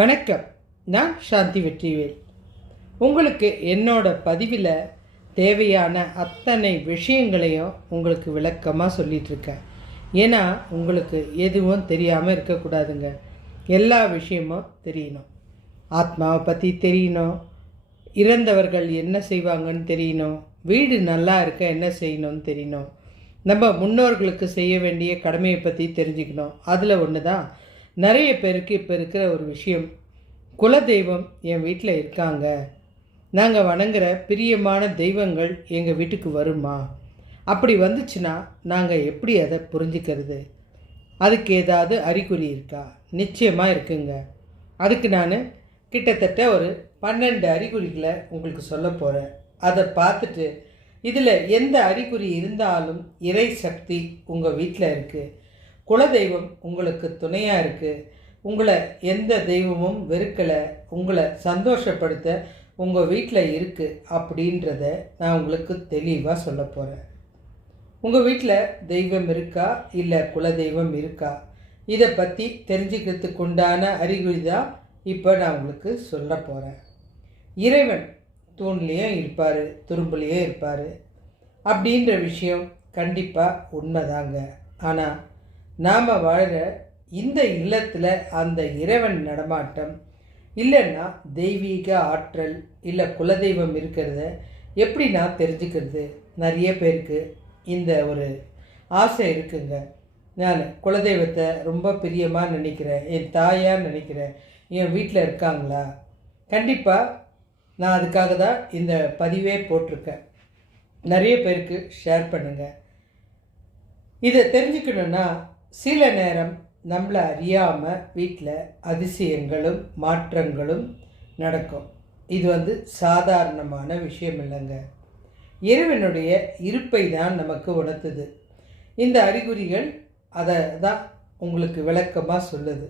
வணக்கம். நான் சாந்தி வெற்றிவேல். உங்களுக்கு என்னோட பதிவில் தேவையான அத்தனை விஷயங்களையும் உங்களுக்கு விளக்கமாக சொல்லிகிட்ருக்கேன். ஏன்னா உங்களுக்கு எதுவும் தெரியாமல் இருக்கக்கூடாதுங்க. எல்லா விஷயமும் தெரியணும். ஆத்மாவை பற்றி தெரியணும், இறந்தவர்கள் என்ன செய்வாங்கன்னு தெரியணும், வீடு நல்லா இருக்க என்ன செய்யணும்னு தெரியணும், நம்ம முன்னோர்களுக்கு செய்ய வேண்டிய கடமையை பற்றி தெரிஞ்சுக்கணும். அதில் ஒன்று தான் நிறைய பேருக்கு இப்போ இருக்கிற ஒரு விஷயம், குலதெய்வம் என் வீட்டில் இருக்காங்க, நாங்கள் வணங்குற பிரியமான தெய்வங்கள் எங்கள் வீட்டுக்கு வருமா, அப்படி வந்துச்சுன்னா நாங்கள் எப்படி அதை புரிஞ்சுக்கிறது, அதுக்கு ஏதாவது அறிகுறி இருக்கா? நிச்சயமாக இருக்குங்க. அதுக்கு நான் கிட்டத்தட்ட ஒரு 12 அறிகுறிகளை உங்களுக்கு சொல்ல போகிறேன். அதை பார்த்துட்டு இதில் எந்த அறிகுறி இருந்தாலும் இறை சக்தி உங்கள் வீட்டில் இருக்குது, குலதெய்வம் உங்களுக்கு துணையாக இருக்குது, உங்களை எந்த தெய்வமும் வெறுக்கலை, உங்களை சந்தோஷப்படுத்த உங்கள் வீட்டில் இருக்குது அப்படின்றத நான் உங்களுக்கு தெளிவாக சொல்ல போகிறேன். உங்கள் வீட்டில் தெய்வம் இருக்கா இல்லை குலதெய்வம் இருக்கா, இதை பற்றி தெரிஞ்சுக்கிறதுக்கு உண்டான அறிகுறி தான் இப்போ நான் உங்களுக்கு சொல்ல போகிறேன். இறைவன் தூண்லேயும் இருப்பார், துரும்புலேயும் இருப்பார் அப்படின்ற விஷயம் கண்டிப்பாக உண்மைதாங்க. ஆனால் நாம் வாழ்கிற இந்த இல்லத்தில் அந்த இறைவன் நடமாட்டம் இல்லைன்னா தெய்வீக ஆற்றல் இல்லை குலதெய்வம் இருக்கிறத எப்படி நான் தெரிஞ்சுக்கிறது? நிறைய பேருக்கு இந்த ஒரு ஆசை இருக்குங்க. நான் குலதெய்வத்தை ரொம்ப பிரியமாக நினைக்கிறேன், என் தாயாக நினைக்கிறேன், என் வீட்டில் இருக்காங்களா? கண்டிப்பாக நான் அதுக்காக தான் இந்த பதிவே போட்டிருக்கேன். நிறைய பேருக்கு ஷேர் பண்ணுங்கள். இதை தெரிஞ்சுக்கணுன்னா சில நேரம் நம்மளை அறியாமல் வீட்டில் அதிசயங்களும் மாற்றங்களும் நடக்கும். இது சாதாரணமான விஷயம் இல்லைங்க. இறைவனுடைய இருப்பை தான் நமக்கு உணர்த்துது. இந்த அறிகுறிகள் அதை தான் உங்களுக்கு விளக்கமாக சொல்லுது.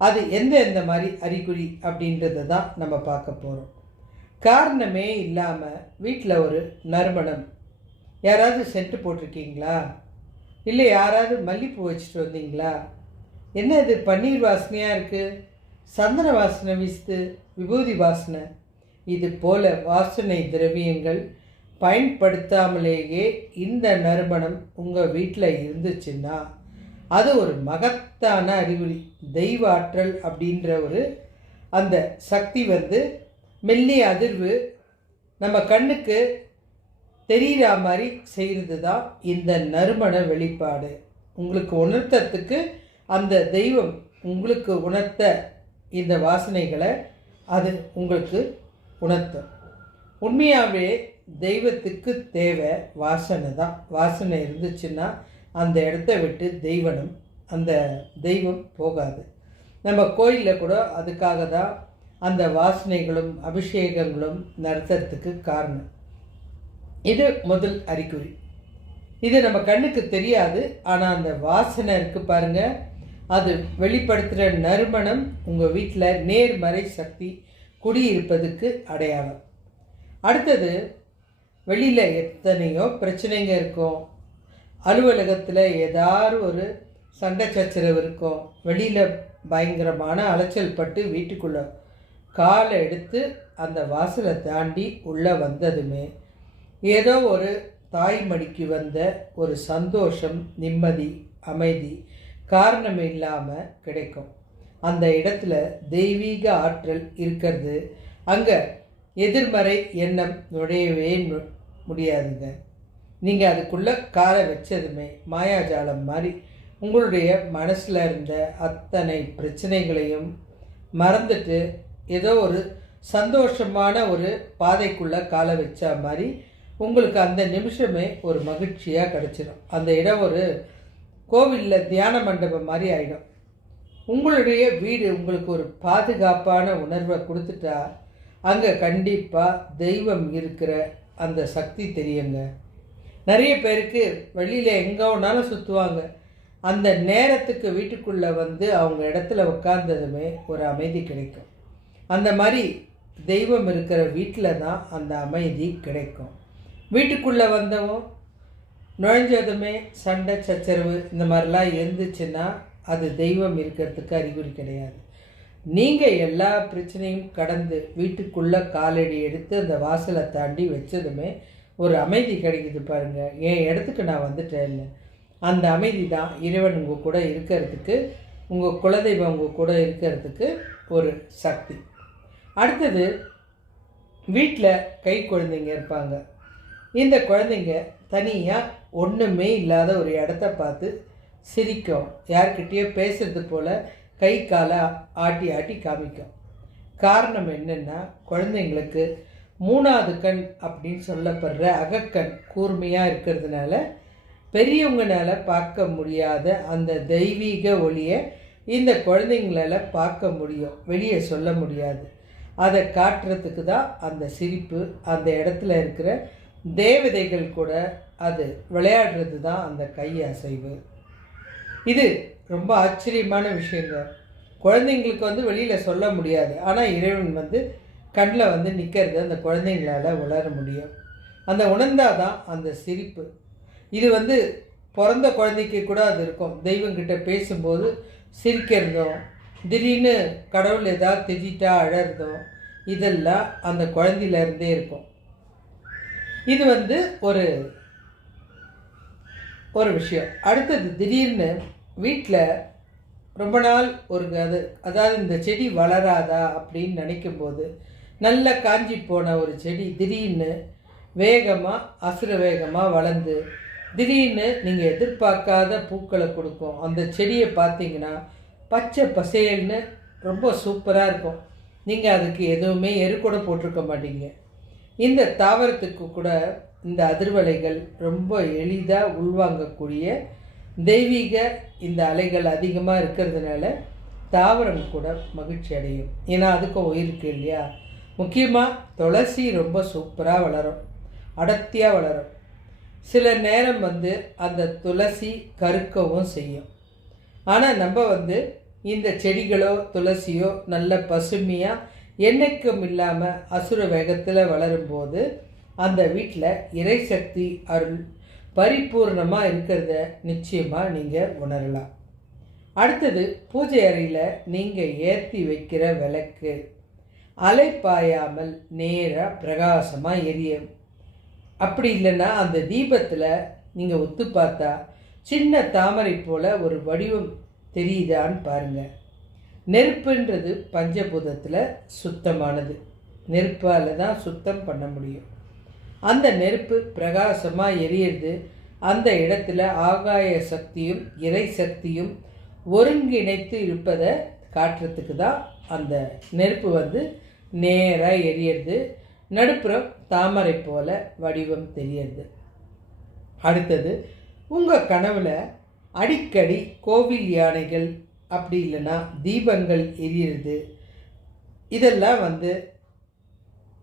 அது எந்த மாதிரி அறிகுறி அப்படின்றத தான் நம்ம பார்க்க போகிறோம். காரணமே இல்லாமல் வீட்டில் ஒரு நறுமணம், யாராவது சென்ட்டு போட்டிருக்கீங்களா, இல்லை யாராவது மல்லிப்பூ வச்சுட்டு வந்தீங்களா, என்ன இது பன்னீர் வாசனையாக இருக்குது, சந்தன வாசனை வீசுது, விபூதி வாசனை, இது போல் வாசனை திரவியங்கள் பயன்படுத்தாமலேயே இந்த நறுமணம் உங்கள் வீட்டில் இருந்துச்சுன்னா அது ஒரு மகத்தான அறிகுறி. தெய்வ ஆற்றல் அப்படின்ற ஒரு அந்த சக்தி மெல்லிய அதிர்வு நம்ம கண்ணுக்கு தெரிகிற மாதிரி செய்கிறது தான் இந்த நறுமண வெளிப்பாடு. உங்களுக்கு உணர்த்தத்துக்கு அந்த தெய்வம் உங்களுக்கு உணர்த்த இந்த வாசனைகளை அது உங்களுக்கு உணர்த்தும். உண்மையாகவே தெய்வத்துக்கு தேவை வாசனை தான். வாசனை இருந்துச்சுன்னா அந்த இடத்த விட்டு அந்த தெய்வம் போகாது. நம்ம கோயிலில் கூட அதுக்காக தான் அந்த வாசனைகளும் அபிஷேகங்களும் நடத்துறதுக்கு காரணம். இது முதல் அறிகுறி. இது நம்ம கண்ணுக்கு தெரியாது, ஆனால் அந்த வாசனை இருக்குது பாருங்கள், அது வெளிப்படுத்துகிற நறுமணம் உங்கள் வீட்டில் நேர்மறை சக்தி குடியிருப்பதுக்கு அடையாளம். அடுத்தது, வெளியில் எத்தனையோ பிரச்சனைங்க இருக்கும், அலுவலகத்தில் ஏதாவது ஒரு சண்டை சச்சரவு இருக்கும், வெளியில் பயங்கரமான அலைச்சல் பட்டு வீட்டுக்குள்ளே காலை எடுத்து அந்த வாசலை தாண்டி உள்ளே வந்ததுமே ஏதோ ஒரு தாய்மடிக்கு வந்த ஒரு சந்தோஷம், நிம்மதி, அமைதி காரணம் இல்லாமல் கிடைக்கும். அந்த இடத்துல தெய்வீக ஆற்றல் இருக்கிறது. அங்கே எதிர்மறை எண்ணம் நுழையவே முடியாதுங்க. நீங்கள் அதுக்குள்ளே காலை வச்சதுமே மாயாஜாலம் மாதிரி உங்களுடைய மனசில் இருந்த அத்தனை பிரச்சனைகளையும் மறந்துட்டு ஏதோ ஒரு சந்தோஷமான ஒரு பாதைக்குள்ளே காலை வச்சா மாதிரி உங்களுக்கு அந்த நிமிஷமே ஒரு மகிழ்ச்சியாக கிடச்சிடும். அந்த இடம் ஒரு கோவிலில் தியான மண்டபம் மாதிரி ஆகிடும். உங்களுடைய வீடு உங்களுக்கு ஒரு பாதுகாப்பான உணர்வை கொடுத்துட்டா அங்கே கண்டிப்பாக தெய்வம் இருக்கிற அந்த சக்தி தெரியுங்க. நிறைய பேருக்கு வெளியில் எங்கே வேணாலும் சுற்றுவாங்க, அந்த நேரத்துக்கு வீட்டுக்குள்ளே அவங்க இடத்துல உட்கார்ந்ததுமே ஒரு அமைதி கிடைக்கும். அந்த மாதிரி தெய்வம் இருக்கிற வீட்டில் தான் அந்த அமைதி கிடைக்கும். வீட்டுக்குள்ளே வந்தவும் நுழைஞ்சதுமே சண்டை சச்சரவு இந்த மாதிரிலாம் இருந்துச்சுன்னா அது தெய்வம் இருக்கிறதுக்கு அறிகுறி கிடையாது. நீங்கள் எல்லா பிரச்சனையும் கடந்து வீட்டுக்குள்ளே காலடி எடுத்து அந்த வாசலை தாண்டி வச்சதுமே ஒரு அமைதி கிடைக்குது பாருங்கள். என் இடத்துக்கு நான் வந்துட்டேன் இல்லை, அந்த அமைதி தான் இறைவன் உங்கள் கூட இருக்கிறதுக்கு, உங்கள் குலதெய்வம் உங்கள் கூட இருக்கிறதுக்கு ஒரு சக்தி. அடுத்தது, வீட்டில் கை குழந்தைங்க இருப்பாங்க. இந்த குழந்தைங்க தனியாக ஒன்றுமே இல்லாத ஒரு இடத்த பார்த்து சிரிக்கும், யார்கிட்டயோ பேசுகிறது போல் கை காலை ஆட்டி ஆட்டி காமிக்கும். காரணம் என்னென்னா, குழந்தைங்களுக்கு 3வது கண் அப்படின்னு சொல்லப்படுற அகக்கண் கூர்மையாக இருக்கிறதுனால பெரியவங்களால் பார்க்க முடியாத அந்த தெய்வீக ஒளியை இந்த குழந்தைங்களால் பார்க்க முடியும், வெளியே சொல்ல முடியாது. அதை காட்டுறதுக்கு தான் அந்த சிரிப்பு. அந்த இடத்துல இருக்கிற தேவதைகள் கூட அது விளையாடுறது தான் அந்த கை அசைவு. இது ரொம்ப ஆச்சரியமான விஷயங்க. குழந்தைங்களுக்கு வெளியில் சொல்ல முடியாது, ஆனால் இறைவன் கண்ணில் நிற்கிறது அந்த குழந்தைங்களால் உணர முடியும். அந்த உணர்ந்தாதான் அந்த சிரிப்பு. இது பிறந்த குழந்தைக்கு கூட அது இருக்கும். தெய்வங்கிட்ட பேசும்போது சிரிக்கிறதும், திடீர்னு கடவுள் ஏதாவது திட்டிட்டா அழறதும், இதெல்லாம் அந்த குழந்தையிலேருந்தே இருக்கும். இது ஒரு ஒரு விஷயம். அடுத்தது, திடீர்னு வீட்டில் ரொம்ப நாள் அதாவது இந்த செடி வளராதா அப்படின்னு நினைக்கும்போது, நல்ல காஞ்சி போன ஒரு செடி திடீர்னு வேகமாக அசுர வேகமாக வளர்ந்து திடீர்னு நீங்கள் எதிர்பார்க்காத பூக்களை கொடுக்கும். அந்த செடியை பார்த்தீங்கன்னா பச்சை பசேல்னு ரொம்ப சூப்பராக இருக்கும். நீங்கள் அதுக்கு எதுவுமே எருக்கூட போட்டிருக்க மாட்டீங்க. இந்த தாவரத்துக்கு கூட இந்த அதிர்வலைகள் ரொம்ப எளிதாக உள்வாங்கக்கூடிய தெய்வீக இந்த அலைகள் அதிகமாக இருக்கிறதுனால தாவரம் கூட மகிழ்ச்சி அடையும். ஏன்னா அதுக்கும் உயிருக்கு இல்லையா. முக்கியமாக துளசி ரொம்ப சூப்பராக வளரும், அடர்த்தியாக வளரும். சில நேரம் அந்த துளசி கருக்கவும் செய்யும். ஆனால் நம்ம இந்த செடிகளோ துளசியோ நல்ல பசுமையாக என்னைக்கும் இல்லாமல் அசுர வேகத்தில் வளரும்போது அந்த வீட்டில் இறைசக்தி அருள் பரிபூர்ணமாக இருக்கிறத நிச்சயமாக நீங்கள் உணரலாம். அடுத்தது, பூஜை அறையில் நீங்கள் ஏற்றி வைக்கிற விளக்கு அலைப்பாயாமல் நேராக பிரகாசமாக எரியும். அப்படி இல்லைன்னா அந்த தீபத்தில் நீங்கள் ஒத்து பார்த்தா சின்ன தாமரை போல் ஒரு வடிவம் தெரியுதான்னு பாருங்கள். நெருப்புன்றது பஞ்சபூதத்தில் சுத்தமானது. நெருப்பால் தான் சுத்தம் பண்ண முடியும். அந்த நெருப்பு பிரகாசமாக எரியறது அந்த இடத்துல ஆகாய சக்தியும் இறை சக்தியும் ஒருங்கிணைத்து இருப்பதை காட்டுறதுக்கு தான் அந்த நெருப்பு நேராக எரியறது, நடுப்புறம் தாமரை போல வடிவம் தெரியறது. அடுத்தது, உங்கள் கனவில் அடிக்கடி கோவில் யானைகள் அப்படி இல்லைன்னா தீபங்கள் எரியிறது, இதெல்லாம்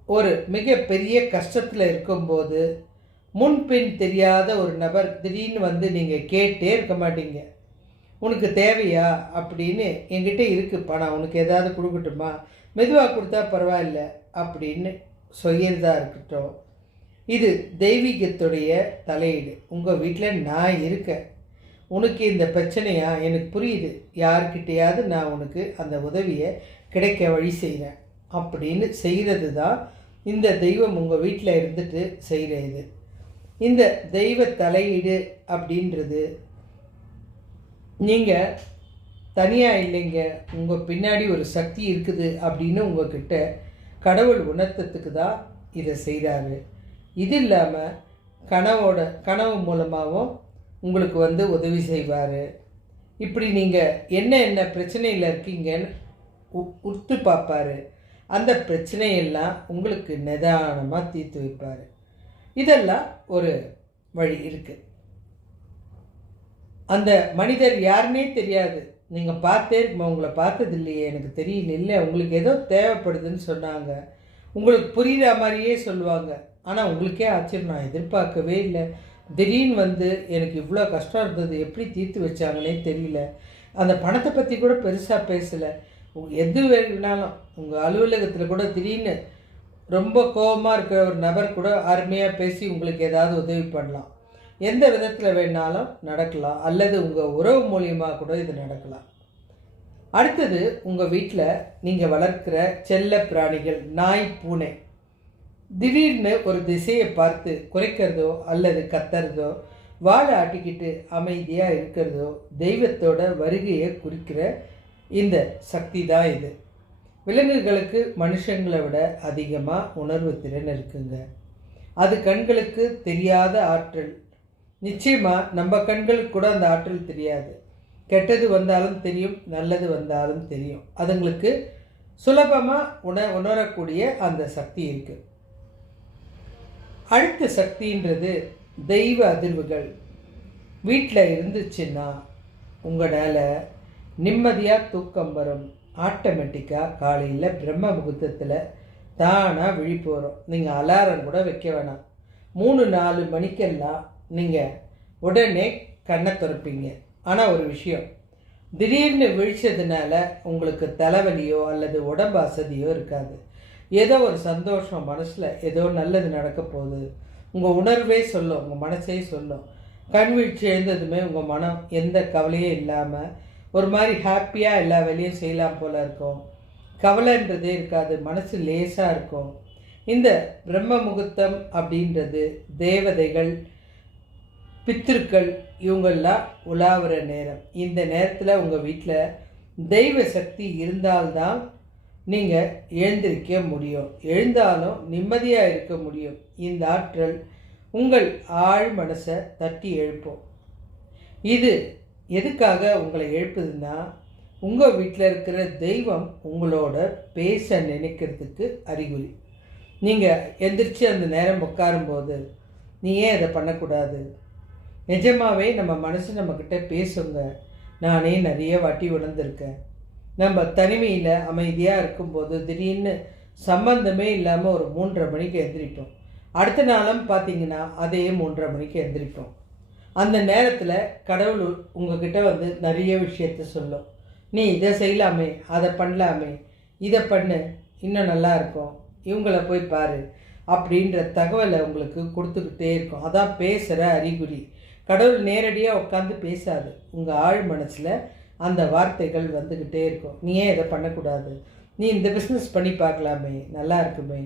ஒரு மிகப்பெரிய கஷ்டத்தில் இருக்கும்போது முன்பின் தெரியாத ஒரு நபர் திடீர்னு நீங்கள் கேட்டே இருக்க மாட்டீங்க, உனக்கு தேவையா அப்படின்னு, என்கிட்ட இருக்குது பணம், உனக்கு ஏதாவது கொடுக்கட்டுமா, மெதுவாக கொடுத்தா பரவாயில்ல அப்படின்னு சொல்லியதா இருக்கட்டும். இது தெய்வீகத்துடைய தலையீடு. உங்கள் வீட்டில் நான் இருக்கேன், உனக்கு இந்த பிரச்சனையா, எனக்கு புரியுது, யார்கிட்டையாவது நான் உனக்கு அந்த உதவியை கிடைக்க வழி செய்கிறேன் அப்படின்னு செய்கிறது தான் இந்த தெய்வம் உங்கள் வீட்டில் இருந்துட்டு செய்கிற இது. இந்த தெய்வ தலையீடு அப்படின்றது நீங்கள் தனியாக இல்லைங்க, உங்கள் பின்னாடி ஒரு சக்தி இருக்குது அப்படின்னு உங்கள்கிட்ட கடவுள் உணர்த்தத்துக்கு தான் இதை செய்கிறாரு. இது இல்லாமல் கனவு மூலமாகவும் உங்களுக்கு உதவி செய்வார். இப்படி நீங்கள் என்ன பிரச்சனையில் இருக்கீங்கன்னு உத்து பார்ப்பார். அந்த பிரச்சனையெல்லாம் உங்களுக்கு நிதானமாக தீர்த்து வைப்பார். இதெல்லாம் ஒரு வழி இருக்குது. அந்த மனிதர் யாருன்னே தெரியாது, நீங்கள் பார்த்தே இருக்குமா, உங்களை பார்த்தது இல்லையே, எனக்கு தெரியல, இல்லை உங்களுக்கு ஏதோ தேவைப்படுதுன்னு சொன்னாங்க, உங்களுக்கு புரிகிற மாதிரியே சொல்லுவாங்க. ஆனால் உங்களுக்கே ஆச்சரியம், நான் எதிர்பார்க்கவே இல்லை, திடீர்னு எனக்கு இவ்வளோ கஷ்டம் இருந்தது, எப்படி தீர்த்து வச்சாங்கன்னே தெரியல, அந்த பணத்தை பற்றி கூட பெருசாக பேசலை, எது வேணுனாலும் உங்கள் அலுவலகத்தில் கூட திடீர்னு ரொம்ப கோபமாக இருக்கிற ஒரு நபர் கூட அருமையாக பேசி உங்களுக்கு ஏதாவது உதவி பண்ணலாம். எந்த விதத்தில் வேணாலும் நடக்கலாம், அல்லது உங்கள் உறவு மூலியமாக கூட இது நடக்கலாம். அடுத்தது, உங்கள் வீட்டில் நீங்கள் வளர்க்குற செல்ல பிராணிகள், நாய், பூனை திடீர்னு ஒரு திசையை பார்த்து குறைக்கிறதோ அல்லது கத்துறதோ, வாழை ஆட்டிக்கிட்டு அமைதியாக இருக்கிறதோ தெய்வத்தோட வருகையை குறிக்கிற இந்த சக்தி தான் இது. விலங்குகளுக்கு மனுஷங்களை விட அதிகமாக உணர்வு திறன் இருக்குங்க. அது கண்களுக்கு தெரியாத ஆற்றல். நிச்சயமாக நம்ம கண்களுக்கு கூட அந்த ஆற்றல் தெரியாது. கெட்டது வந்தாலும் தெரியும், நல்லது வந்தாலும் தெரியும். அதுங்களுக்கு சுலபமாக உணரக்கூடிய அந்த சக்தி இருக்குது. அடுத்த சக்தின்றது தெய்வ அதிர்வுகள். வீட்டில் இருந்துச்சுன்னா உங்களால் நிம்மதியாக தூக்கம் வரும். ஆட்டோமேட்டிக்காக காலையில் பிரம்ம முகூர்த்தத்தில் தானாக விழிப்பு வரும். நீங்கள் அலாரம் கூட வைக்க வேணாம். 3-4 மணிக்கெல்லாம் நீங்கள் உடனே கண்ணை திறப்பீங்க. ஆனால் ஒரு விஷயம், திடீர்னு விழிச்சதுனால உங்களுக்கு தலைவலியோ அல்லது உடம்பு அசதியோ இருக்காது. ஏதோ ஒரு சந்தோஷம், மனசில் ஏதோ நல்லது நடக்க போகுது, உங்கள் உணர்வே சொல்லும், உங்கள் மனசே சொல்லும். கண் வீழ்ச்சி எழுந்ததுமே உங்கள் மனம் எந்த கவலையும் இல்லாமல் ஒரு மாதிரி ஹாப்பியாக எல்லா வேலையும் செய்யலாம் போல் இருக்கும். கவலைன்றதே இருக்காது, மனசு லேசாக இருக்கும். இந்த பிரம்ம முகூர்த்தம் அப்படின்றது தேவதைகள், பித்திருக்கள் இவங்கெல்லாம் உலாவுற நேரம். இந்த நேரத்தில் உங்கள் வீட்டில் தெய்வ சக்தி இருந்தால்தான் நீங்கள் எழுந்திருக்க முடியும். எழுந்தாலும் நிம்மதியாக இருக்க முடியும். இந்த ஆற்றல் உங்கள் ஆழ் மனசை தட்டி எழுப்போம். இது எதுக்காக உங்களை எழுப்புதுன்னா, உங்கள் வீட்டில் இருக்கிற தெய்வம் உங்களோட பேச நினைக்கிறதுக்கு அறிகுறி. நீங்கள் எந்திரிச்சு அந்த நேரம் உட்காரும்போது நீ ஏன் அதை பண்ணக்கூடாது, நிஜமாகவே நம்ம மனசு நம்மக்கிட்ட பேசுங்க. நானே நிறைய வாட்டி உணர்ந்திருக்கேன். நம்ம தனிமையில் அமைதியாக இருக்கும்போது திடீர்னு சம்பந்தமே இல்லாமல் ஒரு 3:30 மணிக்கு எந்திரிப்போம். அடுத்த நாளும் பார்த்திங்கன்னா அதே 3:30 மணிக்கு எந்திரிப்போம். அந்த நேரத்தில் கடவுள் உங்ககிட்ட வந்து நிறைய விஷயத்த சொல்லும். நீ இதை செய்யலாமே, அதை பண்ணலாமே, இதை பண்ணு, இன்னும் நல்லா இருக்கும், இவங்கள போய் பாரு அப்படின்ற தகவலை உங்களுக்கு கொடுத்துக்கிட்டே இருக்கும். அதான் பேசுகிற அறிகுறி. கடவுள் நேரடியாக உட்காந்து பேசாது. உங்கள் ஆழ் மனசில் அந்த வார்த்தைகள் வந்துக்கிட்டே இருக்கும். நீ ஏன் இதை பண்ணக்கூடாது, நீ இந்த பிஸ்னஸ் பண்ணி பார்க்கலாமே, நல்லா இருக்குமே,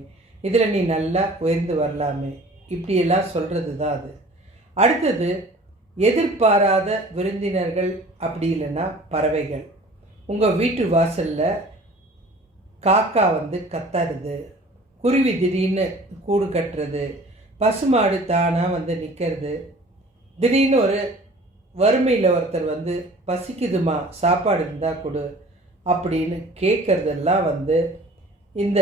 இதில் நீ நல்லா உயர்ந்து வரலாமே, இப்படியெல்லாம் சொல்கிறது தான் அது. அடுத்தது, எதிர்பாராத விருந்தினர்கள், அப்படி இல்லைன்னா பறவைகள். உங்கள் வீட்டு வாசலில் காக்கா வந்து கத்துறது, குருவி திடீர்னு கூடு கட்டுறது, பசுமாடு தானாக வந்து நிற்கிறது, திடீர்னு ஒரு வறுமையில் ஒருத்தர் வந்து பசிக்குதுமா, சாப்பாடு இருந்தால் கொடு அப்படின்னு கேட்குறதெல்லாம் வந்து இந்த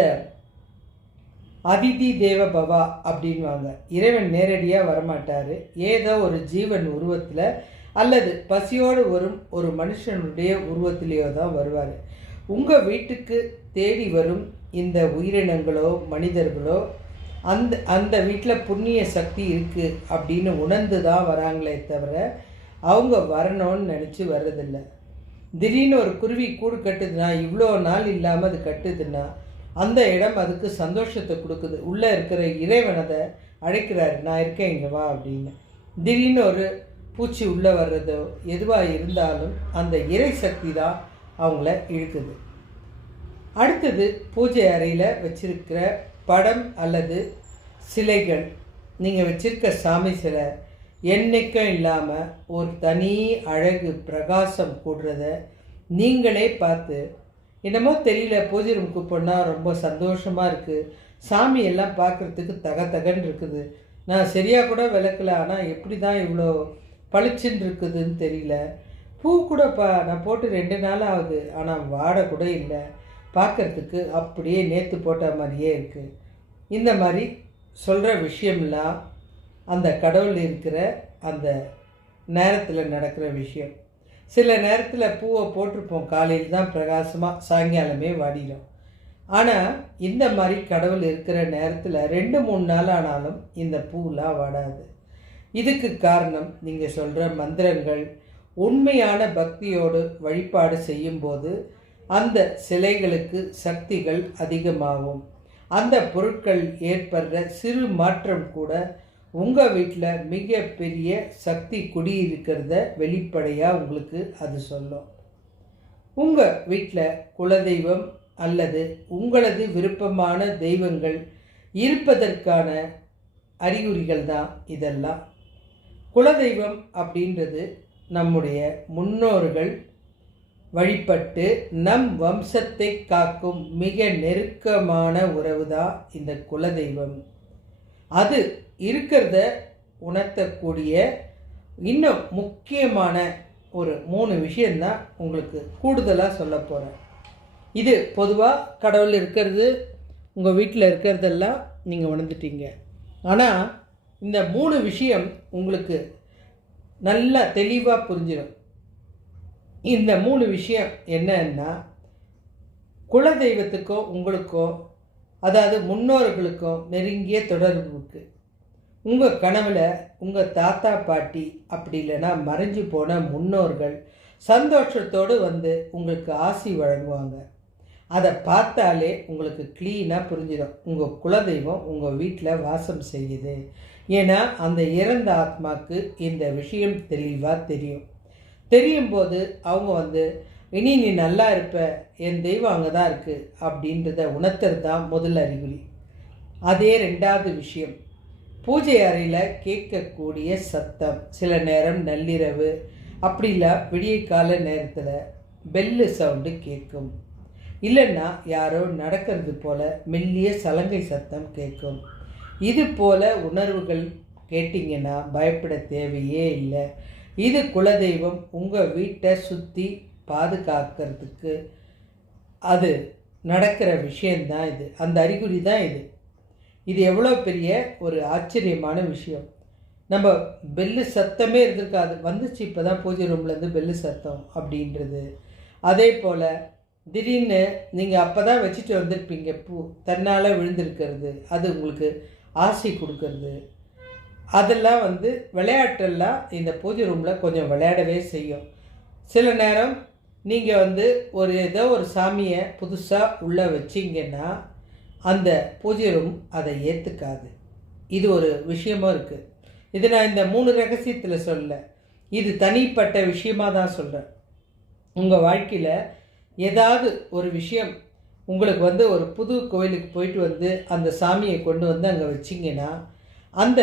அதிதி தேவ பவா அப்படின்வாங்க. இறைவன் நேரடியாக வரமாட்டார், ஏதோ ஒரு ஜீவன் உருவத்தில் அல்லது பசியோடு வரும் ஒரு மனுஷனுடைய உருவத்திலேயோ தான் வருவார். உங்கள் வீட்டுக்கு தேடி வரும் இந்த உயிரினங்களோ மனிதர்களோ அந்த வீட்டில் புண்ணிய சக்தி இருக்குது அப்படின்னு உணர்ந்து தான் வராங்களே தவிர அவங்க வரணும்னு நினச்சி வர்றதில்லை. திடீர்னு ஒரு குருவி கூடு கட்டுதுன்னா, இவ்வளோ நாள் இல்லாமல் அது கட்டுதுன்னா அந்த இடம் அதுக்கு சந்தோஷத்தை கொடுக்குது. உள்ளே இருக்கிற இறைவன் அதை அழைக்கிறாரு, நான் இருக்கேன் இங்கே வா அப்படின்னு. திடீர்னு ஒரு பூச்சி உள்ளே வர்றதோ எதுவாக இருந்தாலும் அந்த இறை சக்தி தான் அவங்கள இழுக்குது. அடுத்தது, பூஜை அறையில் வச்சிருக்கிற படம் அல்லது சிலைகள். நீங்கள் வச்சிருக்க சாமி சிலை என்னைக்கும் இல்லாமல் ஒரு தனி அழகு பிரகாசம் கூடுறத நீங்களே பார்த்து, என்னமோ தெரியல, பூஜை ரூமுக்கு போனால் ரொம்ப சந்தோஷமாக இருக்குது, சாமியெல்லாம் பார்க்குறதுக்கு தகன்னு இருக்குது, நான் சரியாக கூட விளக்கல, ஆனால் எப்படி தான் இவ்வளோ பளிச்சுன்னு இருக்குதுன்னு தெரியல, பூ கூட நான் போட்டு 2 நாள் ஆகுது, ஆனால் வாடை கூட இல்லை, பார்க்குறதுக்கு அப்படியே நேற்று போட்ட மாதிரியே இருக்குது. இந்த மாதிரி சொல்கிற விஷயம்லாம் அந்த கடவுள் இருக்கிற அந்த நேரத்தில் நடக்கிற விஷயம். சில நேரத்தில் பூவை போட்டிருப்போம், காலையில் தான் பிரகாசமாக, சாயங்காலமே வாடிடும். ஆனால் இந்த மாதிரி கடவுள் இருக்கிற நேரத்தில் 2-3 நாள் ஆனாலும் இந்த பூவெலாம் வாடாது. இதுக்கு காரணம், நீங்கள் சொல்கிற மந்திரங்கள் உண்மையான பக்தியோடு வழிபாடு செய்யும்போது அந்த சிலைகளுக்கு சக்திகள் அதிகமாகும். அந்த பொருட்கள் ஏற்படுற சிறு மாற்றம் கூட உங்கள் வீட்டில் மிகப்பெரிய சக்தி குடியிருக்கிறத வெளிப்படையாக உங்களுக்கு அது சொல்லும். உங்கள் வீட்டில் குலதெய்வம் அல்லது உங்களது விருப்பமான தெய்வங்கள் இருப்பதற்கான அறிகுறிகள் தான் இதெல்லாம். குலதெய்வம் அப்படின்றது நம்முடைய முன்னோர்கள் வழிபட்டு நம் வம்சத்தை காக்கும் மிக நெருக்கமான உறவு தான் இந்த குலதெய்வம். அது இருக்கிறத உணர்த்தக்கூடிய இன்னும் முக்கியமான ஒரு 3 விஷயந்தான் உங்களுக்கு கூடுதலாக சொல்ல போகிறேன். இது பொதுவாக கடவுள் இருக்கிறது, உங்கள் வீட்டில் இருக்கிறதெல்லாம் நீங்கள் உணர்ந்துட்டீங்க. ஆனால் இந்த 3 விஷயம் உங்களுக்கு நல்லா தெளிவாக புரிஞ்சிடும். இந்த 3 விஷயம் என்னன்னா, குலதெய்வத்துக்கும் உங்களுக்கும், அதாவது முன்னோர்களுக்கும் நெருங்கிய தொடர்பு இருக்குது. உங்கள் கனவில் உங்கள் தாத்தா பாட்டி அப்படி இல்லைன்னா மறைஞ்சு போன முன்னோர்கள் சந்தோஷத்தோடு வந்து உங்களுக்கு ஆசி வழங்குவாங்க. அதை பார்த்தாலே உங்களுக்கு க்ளீனாக புரிஞ்சிடும் உங்கள் குலதெய்வம் உங்கள் வீட்டில் வாசம் செய்யுது. ஏன்னா அந்த இறந்த ஆத்மாவுக்கு இந்த விஷயம் தெளிவாக தெரியும் போது அவங்க வந்து இனி நீ நல்லா இருப்ப, என் தெய்வம் அங்கே தான் இருக்குது அப்படின்றத உணர்த்துறது தான் முதல் அறிகுறி. அதே 2வது விஷயம், பூஜை அறையில் கேட்கக்கூடிய சத்தம். சில நேரம் நள்ளிரவு அப்படி இல்லை விடிய கால நேரத்தில் பெல்லு சவுண்டு கேட்கும். இல்லைன்னா யாரோ நடக்கிறது போல் மெல்லிய சலங்கை சத்தம் கேட்கும். இது போல் உணர்வுகள் கேட்டிங்கன்னா பயப்பட தேவையே இல்லை. இது குலதெய்வம் உங்கள் வீட்டை சுற்றி பாதுகாக்கிறதுக்கு அது நடக்கிற விஷயந்தான் இது. அந்த அறிகுறி தான் இது. இது எவ்வளோ பெரிய ஒரு ஆச்சரியமான விஷயம். நம்ம பெல்லு சத்தமே இருந்திருக்காது, வந்துச்சு இப்போ தான் பூஜை ரூம்லேருந்து பெல்லு சத்தம் அப்படின்றது. அதே போல் திடீர்னு நீங்கள் அப்போ தான் வச்சுட்டு வந்திருப்பீங்க, பூ தன்னால் விழுந்திருக்கிறது, அது உங்களுக்கு ஆசை கொடுக்கறது. அதெல்லாம் வந்து விளையாட்டெல்லாம் இந்த பூஜை ரூமில் கொஞ்சம் விளையாடவே செய்யும். சில நேரம் நீங்கள் வந்து ஏதோ ஒரு சாமியை புதுசாக உள்ளே வச்சிங்கன்னா அந்த பூஜை ரூம் அதை ஏற்றுக்காது. இது ஒரு விஷயமும் இருக்குது. இது நான் இந்த 3 ரகசியத்தில் சொல்லலை, இது தனிப்பட்ட விஷயமாக தான் சொல்கிறேன். உங்கள் வாழ்க்கையில் ஏதாவது ஒரு விஷயம் உங்களுக்கு வந்து ஒரு புது கோயிலுக்கு போயிட்டு வந்து அந்த சாமியை கொண்டு வந்து அங்கே வச்சிங்கன்னா அந்த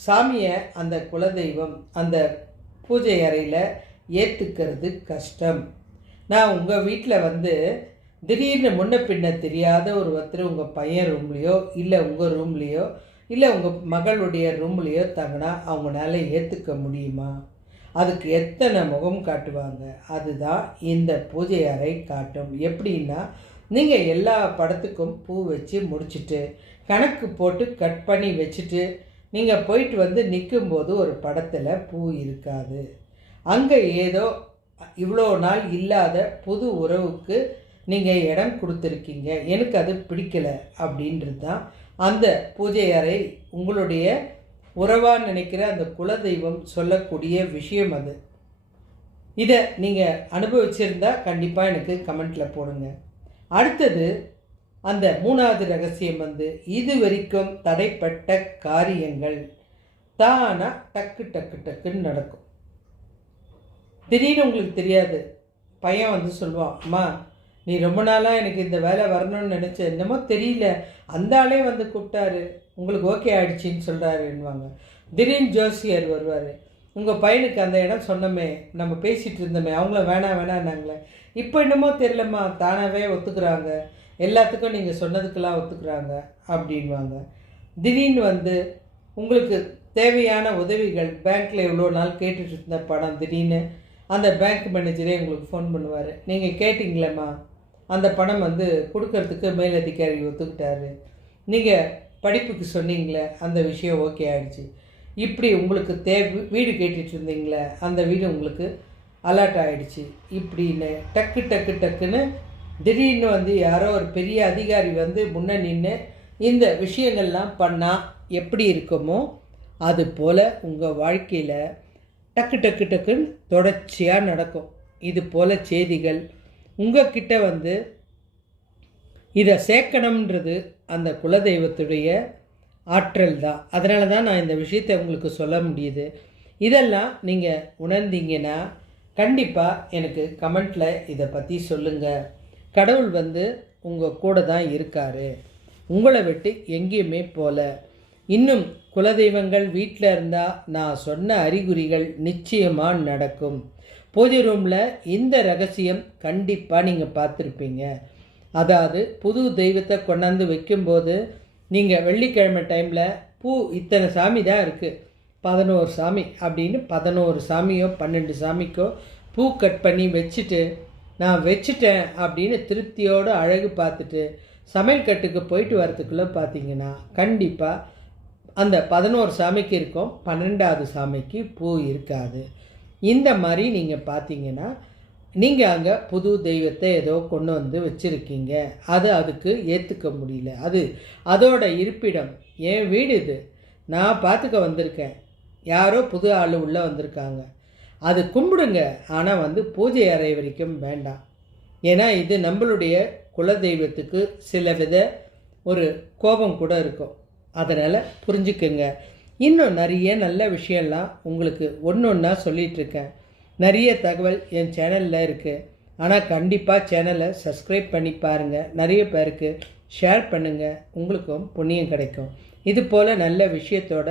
சாமியை அந்த குலதெய்வம் அந்த பூஜை அறையில் ஏற்றுக்கிறது கஷ்டம். நான் உங்கள் வீட்டில் வந்து திடீர்னு முன்ன பின்ன தெரியாத ஒருத்தர் உங்கள் பையன் ரூம்லேயோ இல்லை உங்கள் ரூம்லேயோ இல்லை உங்கள் மகளுடைய ரூம்லேயோ தங்கினா அவங்களால ஏற்றுக்க முடியுமா? அதுக்கு எத்தனை முகம் காட்டுவாங்க. அதுதான் இந்த பூஜை அறை காட்டும். எப்படின்னா, நீங்கள் எல்லா படத்துக்கும் பூ வச்சு முடிச்சுட்டு கணக்கு போட்டு கட் பண்ணி வச்சுட்டு நீங்கள் போயிட்டு வந்து நிற்கும்போது ஒரு படத்தில் பூ இருக்காது. அங்கே ஏதோ இவ்வளோ நாள் இல்லாத புது உறவுக்கு நீங்கள் இடம் கொடுத்துருக்கீங்க, எனக்கு அது பிடிக்கலை அப்படின்றது தான் அந்த பூஜை அறை உங்களுடைய உறவாக நினைக்கிற அந்த குலதெய்வம் சொல்லக்கூடிய விஷயம் அது. இதை நீங்கள் அனுபவிச்சிருந்தா கண்டிப்பாக எனக்கு கமெண்ட்டில் போடுங்க. அடுத்தது அந்த 3வது ரகசியம் வந்து இது வரைக்கும் தடைப்பட்ட காரியங்கள் தானாக டக்கு டக்கு டக்குன்னு நடக்கும். திடீர்னு உங்களுக்கு தெரியாது, பையன் வந்து சொல்லுவான், அம்மா நீ ரொம்ப நாளாக எனக்கு இந்த வேலை வரணும்னு நினச்சேன், என்னமோ தெரியல அந்த ஆளே வந்து கூப்பிட்டாரு, உங்களுக்கு ஓகே ஆகிடுச்சின்னு சொல்கிறாருன்னுவாங்க. திடீர்னு ஜோசியர் வருவார், உங்கள் பையனுக்கு அந்த இடம் சொன்னோமே, நம்ம பேசிகிட்டு இருந்தோமே, அவங்கள வேணான்னாங்களே, இப்போ என்னமோ தெரியலம்மா தானாகவே ஒத்துக்கிறாங்க, எல்லாத்துக்கும் நீங்கள் சொன்னதுக்கெல்லாம் ஒத்துக்கிறாங்க அப்படின்வாங்க. திடீர்னு வந்து உங்களுக்கு தேவையான உதவிகள், பேங்க்கில் இவ்வளோ நாள் கேட்டுட்டு இருந்த பணம் திடீர்னு அந்த பேங்க் மேனேஜரே உங்களுக்கு ஃபோன் பண்ணுவார், நீங்கள் கேட்டிங்களேம்மா அந்த பணம் வந்து கொடுக்கறதுக்கு மேலதிகாரி ஒத்துக்கிட்டாரு, நீங்கள் படிப்புக்கு சொன்னீங்களே அந்த விஷயம் ஓகே ஆகிடுச்சு, இப்படி உங்களுக்கு வீடு கேட்டுட்டு இருந்தீங்களே அந்த வீடு உங்களுக்கு அலர்ட் ஆகிடுச்சு, இப்படின்னு டக்கு டக்கு டக்குன்னு திடீர்னு வந்து யாரோ ஒரு பெரிய அதிகாரி வந்து முன்னே நின்று இந்த விஷயங்கள்லாம் பண்ணால் எப்படி இருக்குமோ அது போல் உங்கள் வாழ்க்கையில் டக்கு டக்கு டக்குன்னு தொடர்ச்சியாக நடக்கும். இது போல் செய்திகள் உங்கள்கிட்ட வந்து இதை சேர்க்கணுன்றது அந்த குலதெய்வத்துடைய ஆற்றல் தான். அதனால தான் நான் இந்த விஷயத்தை உங்களுக்கு சொல்ல முடியுது. இதெல்லாம் நீங்கள் உணர்ந்தீங்கன்னா கண்டிப்பாக எனக்கு கமெண்ட்டில் இதை பற்றி சொல்லுங்கள். கடவுள் உங்கள் கூட தான் இருக்கார், உங்களை விட்டு எங்கேயுமே போகல. இன்னும் குலதெய்வங்கள் வீட்டில் இருந்தால் நான் சொன்ன அறிகுறிகள் நிச்சயமாக நடக்கும். பூஜை ரூமில் இந்த ரகசியம் கண்டிப்பாக நீங்கள் பார்த்துருப்பீங்க. அதாவது புது தெய்வத்தை கொண்டாந்து வைக்கும்போது நீங்கள் வெள்ளிக்கிழமை டைமில் பூ இத்தனை சாமி தான் இருக்குது, 11 சாமி அப்படின்னு 11 சாமியோ 12 சாமிக்கோ பூ கட் பண்ணி வச்சுட்டு நான் வச்சுட்டேன் அப்படின்னு திருப்தியோடு அழகு பார்த்துட்டு சமையல் கட்டுக்கு போயிட்டு வரத்துக்குள்ளே பார்த்தீங்கன்னா கண்டிப்பாக அந்த 11 சாமிக்கு இருக்கும், 12வது சாமிக்கு பூ இருக்காது. இந்த மாதிரி நீங்கள் பார்த்தீங்கன்னா நீங்கள் அங்கே புது தெய்வத்தை ஏதோ கொண்டு வந்து வச்சுருக்கீங்க, அதுக்கு ஏற்றுக்க முடியல. அதோட இருப்பிடம் என் வீடு, இது நான் பார்த்துக்க வந்திருக்கேன், யாரோ புது ஆள் உள்ளே வந்திருக்காங்க, அது கும்பிடுங்க. ஆனால் பூஜை அறை வரைக்கும் வேண்டாம். ஏன்னா இது நம்மளுடைய குலதெய்வத்துக்கு சில வித ஒரு கோபம் கூட இருக்கும். அதனால் புரிஞ்சுக்குங்க. இன்னும் நிறைய நல்ல விஷயம்லாம் உங்களுக்கு ஒன்று ஒன்றா சொல்லிகிட்ருக்கேன். நிறைய தகவல் என் சேனலில் இருக்குது. ஆனால் கண்டிப்பாக சேனலை சப்ஸ்கிரைப் பண்ணி பாருங்கள், நிறைய பேருக்கு ஷேர் பண்ணுங்கள், உங்களுக்கும் புண்ணியம் கிடைக்கும். இது போல் நல்ல விஷயத்தோட